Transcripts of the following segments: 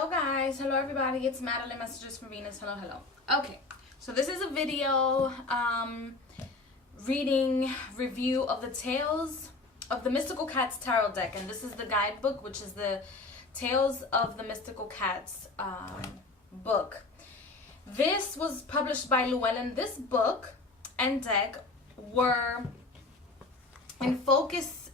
Hello guys, hello everybody, it's Madeline, Messages from Venus. Hello. Okay, so this is a video reading review of the Tales of the Mystical Cats Tarot deck, and this is the guidebook, which is the Tales of the Mystical Cats book. This was published by Llewellyn. This book and deck were in focus,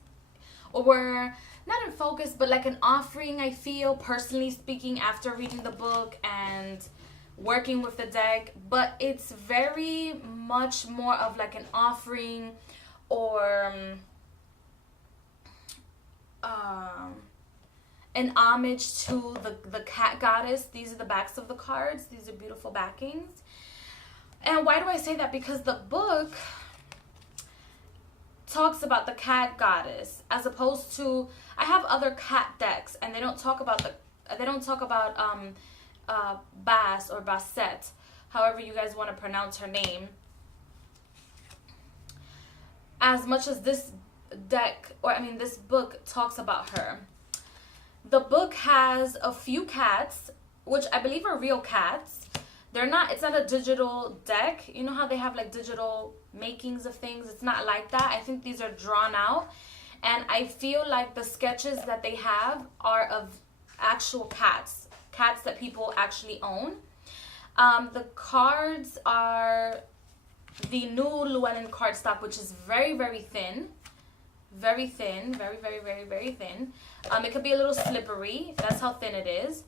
or were not in focus, but like an offering, I feel, personally speaking, after reading the book and working with the deck. But it's very much more of like an offering, or an homage to the cat goddess. These are the backs of the cards. These are beautiful backings. And why do I say that? Because the book talks about the cat goddess, as opposed to, I have other cat decks and they don't talk about Bass or Bassett, however you guys want to pronounce her name, as much as this deck, or I mean this book, talks about her. The book has a few cats, which I believe are real cats. It's not a digital deck. You know how they have like digital makings of things? It's not like that. I think these are drawn out. And I feel like the sketches that they have are of actual cats that people actually own. The cards are the new Llewellyn cardstock, which is very, very thin. Very thin. Very, very, very, very thin. It could be a little slippery. That's how thin it is.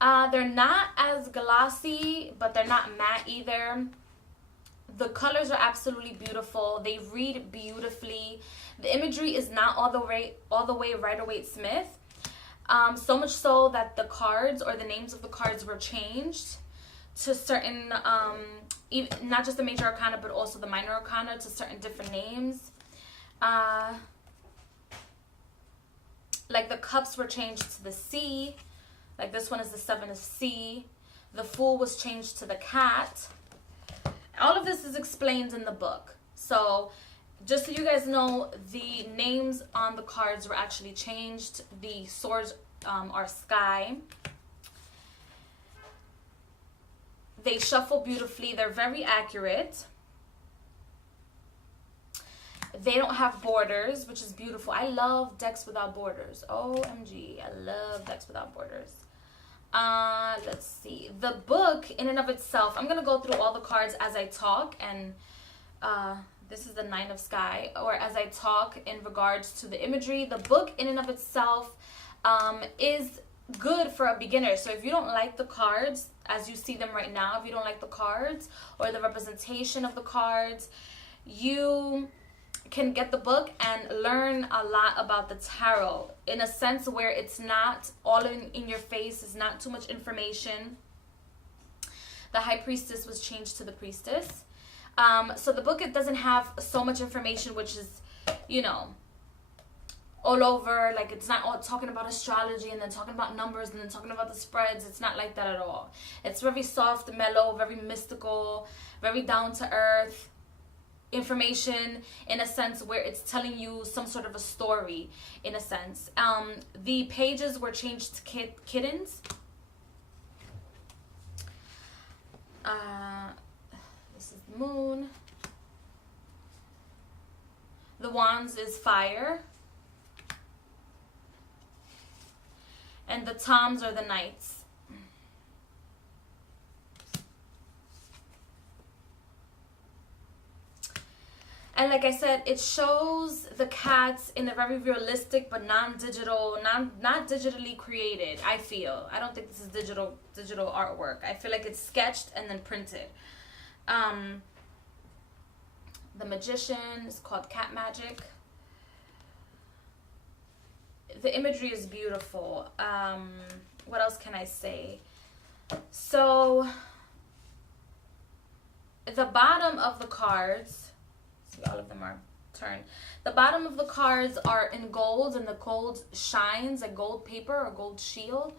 They're not as glossy, but they're not matte either. The colors are absolutely beautiful. They read beautifully. The imagery is not all the way Rider-Waite-Smith. So much so that the cards, or the names of the cards, were changed to certain, not just the major arcana, but also the minor arcana, to certain different names. Like the cups were changed to the C. Like this one is the 7 of C. The Fool was changed to the cat. All of this is explained in the book. So just so you guys know, the names on the cards were actually changed. The swords are sky. They shuffle beautifully. They're very accurate. They don't have borders, which is beautiful. I love decks without borders. OMG, I love decks without borders. Let's see. The book in and of itself, I'm gonna go through all the cards as I talk, and this is the 9 of Sky, or as I talk in regards to the imagery. The book in and of itself is good for a beginner. So if you don't like the cards as you see them right now, if you don't like the cards or the representation of the cards, you can get the book and learn a lot about the tarot, in a sense where it's not all in your face, it's not too much information. The High Priestess was changed to the Priestess. So the book, it doesn't have so much information, which is, you know, all over. Like, it's not all talking about astrology and then talking about numbers and then talking about the spreads. It's not like that at all. It's very soft, mellow, very mystical, very down to earth information, in a sense where it's telling you some sort of a story, in a sense. The pages were changed to kittens. This is the Moon. The Wands is fire. And the Toms are the Knights. And like I said, it shows the cats in a very realistic but non-digital, not digitally created, I feel. I don't think this is digital artwork. I feel like it's sketched and then printed. The Magician is called Cat Magic. The imagery is beautiful. What else can I say? So the bottom of the cards, all of them are turned. The bottom of the cards are in gold, and the gold shines, like gold paper or gold shield.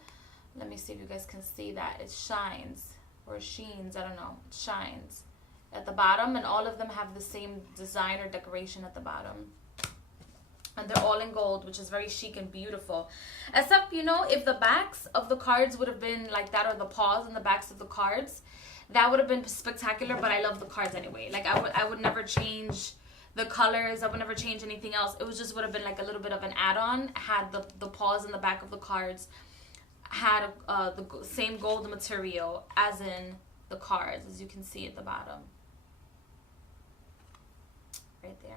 Let me see if you guys can see that. It shines, or sheens, I don't know. It shines at the bottom, and all of them have the same design or decoration at the bottom. And they're all in gold, which is very chic and beautiful. Except, you know, if the backs of the cards would have been like that, or the paws and the backs of the cards, that would have been spectacular. But I love the cards anyway. Like, I would never change the colors. I would never change anything else. It was just would have been like a little bit of an add-on. Had the paws in the back of the cards had the same gold material as in the cards, as you can see at the bottom. Right there.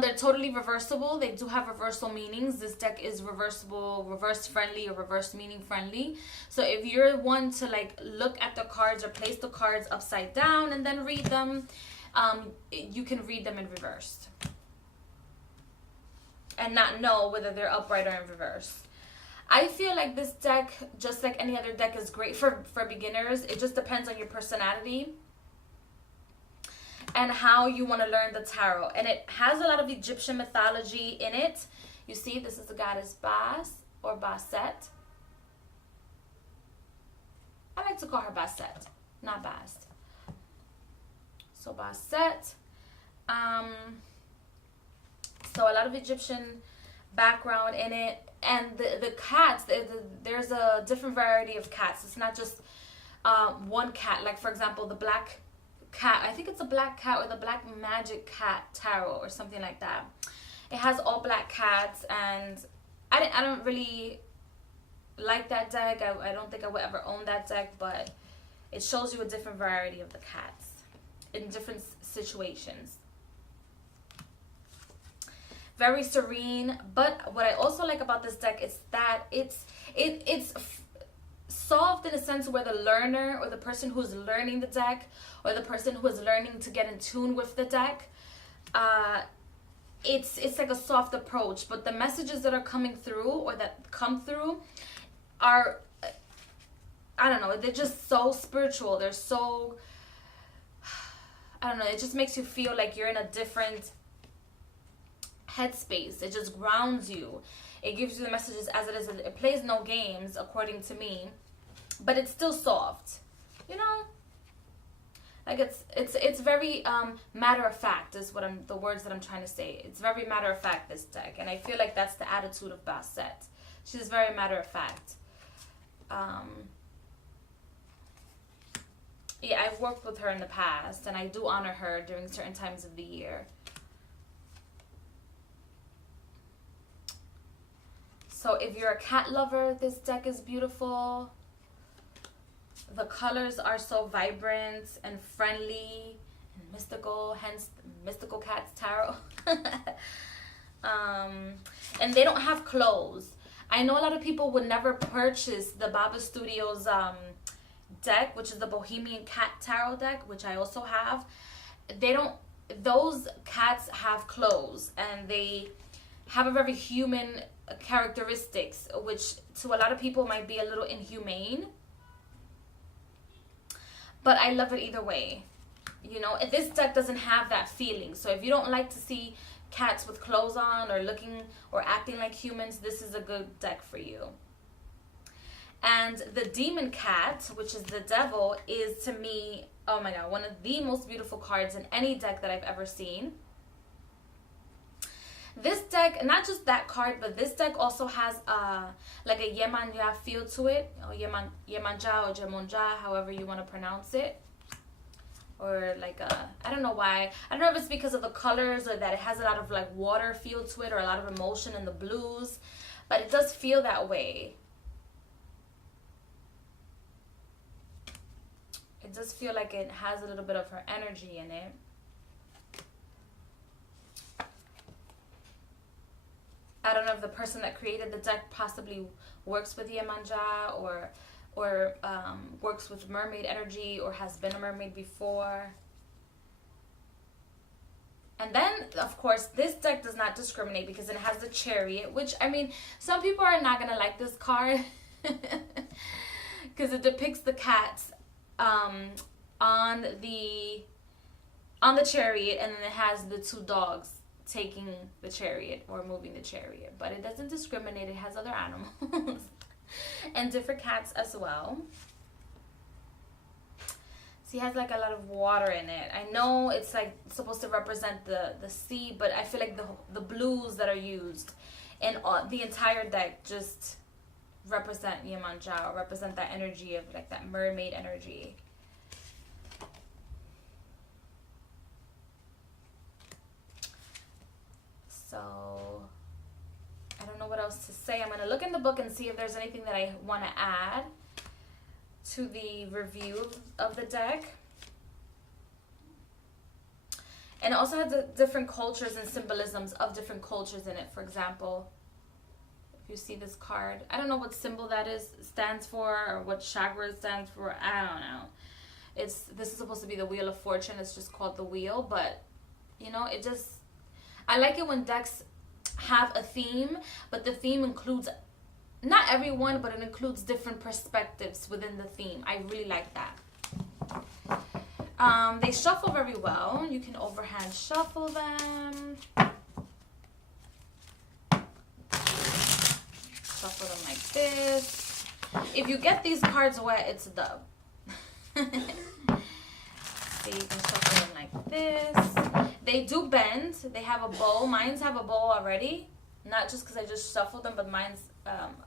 They're totally reversible. They do have reversal meanings. This deck is reversible, reverse friendly, or reverse meaning friendly. So if you're one to like look at the cards or place the cards upside down and then read them, you can read them in reverse and not know whether they're upright or in reverse. I feel like this deck, just like any other deck, is great for beginners. It just depends on your personality and how you want to learn the tarot. And it has a lot of Egyptian mythology in it. You see, this is the goddess Bas or Bastet. I like to call her Bastet, not Bast. So Bastet. So a lot of Egyptian background in it. And the cats, there's a different variety of cats. It's not just one cat. Like, for example, the black cat, I think it's a black cat, or the black magic cat tarot or something like that. It has all black cats, and I don't really like that deck. I don't think I would ever own that deck, but it shows you a different variety of the cats in different situations. Very serene. But what I also like about this deck is that it's soft in a sense where the learner, or the person who's learning the deck, or the person who is learning to get in tune with the deck, it's like a soft approach. But the messages that are coming through, or that come through, are, I don't know, they're just so spiritual. They're so, I don't know, it just makes you feel like you're in a different headspace. It just grounds you. It gives you the messages as it is. It plays no games, according to me, but it's still soft, you know. Like it's very matter of fact is what the words that I'm trying to say. It's very matter of fact, this deck, and I feel like that's the attitude of Bastet. She's very matter of fact. Yeah, I've worked with her in the past, and I do honor her during certain times of the year. So if you're a cat lover, this deck is beautiful. The colors are so vibrant and friendly and mystical, hence Mystical Cats Tarot. And they don't have clothes. I know a lot of people would never purchase the Baba Studios deck, which is the Bohemian Cat Tarot deck, which I also have. Those cats have clothes, and they have a very human characteristics, which to a lot of people might be a little inhumane, but I love it either way. You know, this deck doesn't have that feeling. So if you don't like to see cats with clothes on, or looking or acting like humans, this is a good deck for you. And the Demon Cat, which is the devil, is to me, oh my god, one of the most beautiful cards in any deck that I've ever seen. This deck, not just that card, but this deck also has like a Yemanja feel to it, or Yemanja or Jemonja, however you want to pronounce it. Or like I don't know why. I don't know if it's because of the colors, or that it has a lot of like water feel to it, or a lot of emotion in the blues, but it does feel that way. It does feel like it has a little bit of her energy in it. I don't know if the person that created the deck possibly works with Yemanja, or works with mermaid energy, or has been a mermaid before. And then, of course, this deck does not discriminate because it has the Chariot, which, I mean, some people are not going to like this card because it depicts the cats on the Chariot, and then it has the two dogs taking the chariot or moving the chariot, but it doesn't discriminate. It has other animals and different cats as well. See, it has like a lot of water in it. I know it's like supposed to represent the sea, but I feel like the blues that are used in the entire deck just represent Iemanjaro, represent that energy of like that mermaid energy. So I don't know what else to say. I'm going to look in the book and see if there's anything that I want to add to the review of the deck. And it also has the different cultures and symbolisms of different cultures in it. For example, if you see this card, I don't know what symbol that stands for, or what chakra it stands for. I don't know. This is supposed to be the Wheel of Fortune. It's just called the Wheel, but you know, I like it when decks have a theme, but the theme includes not everyone, but it includes different perspectives within the theme. I really like that. They shuffle very well. You can overhand shuffle them. Shuffle them like this. If you get these cards wet, it's a dub. So you can shuffle them like this. They do bend. They have a bow. Mine's have a bow already. Not just because I just shuffled them, but mine's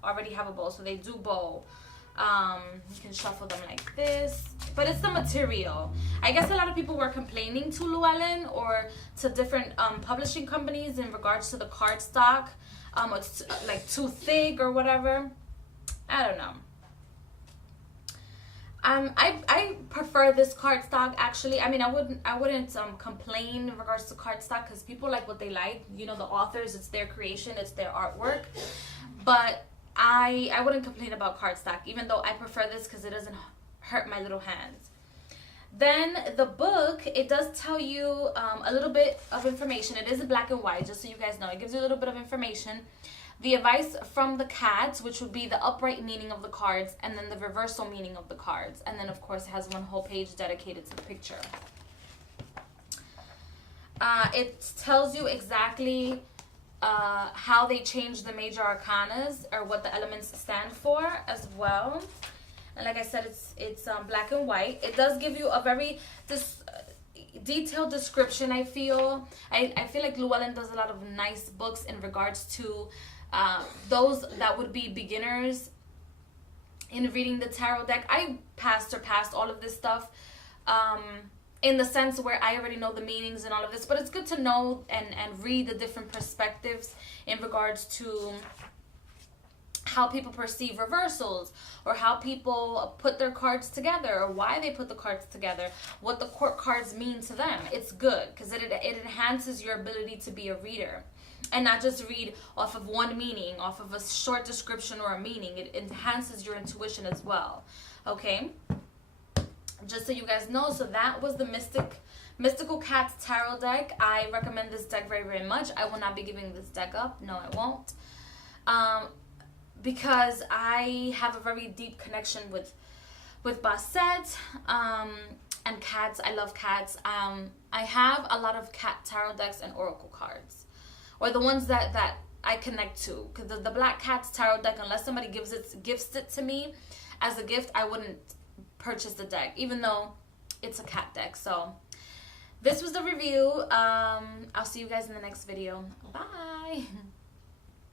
already have a bow. So they do bow. You can shuffle them like this. But it's the material. I guess a lot of people were complaining to Llewellyn or to different publishing companies in regards to the cardstock. It's like too thick or whatever. I don't know. I prefer this cardstock actually. I mean, I wouldn't complain in regards to cardstock because people like what they like. You know, the authors, it's their creation, it's their artwork. But I wouldn't complain about cardstock, even though I prefer this because it doesn't hurt my little hands. Then the book, it does tell you a little bit of information. It is black and white, just so you guys know. It gives you a little bit of information. The advice from the cats, which would be the upright meaning of the cards, and then the reversal meaning of the cards. And then, of course, it has one whole page dedicated to the picture. It tells you exactly how they change the major arcanas, or what the elements stand for as well. And like I said, it's black and white. It does give you a very detailed description, I feel. I feel like Llewellyn does a lot of nice books in regards to those that would be beginners in reading the tarot deck. I surpassed all of this stuff in the sense where I already know the meanings and all of this, but it's good to know and read the different perspectives in regards to how people perceive reversals, or how people put their cards together, or why they put the cards together, what the court cards mean to them. It's good because it enhances your ability to be a reader and not just read off of one meaning, off of a short description or a meaning. It enhances your intuition as well. Okay, just so you guys know. So that was the Mystical Cats Tarot deck. I recommend this deck very, very much. I will not be giving this deck up. No, I won't. Because I have a very deep connection with Basset and cats. I love cats. I have a lot of cat tarot decks and oracle cards, or the ones that I connect to. Because the Black Cats Tarot deck, unless somebody gifts it to me as a gift, I wouldn't purchase the deck, even though it's a cat deck. So this was the review. I'll see you guys in the next video. Bye.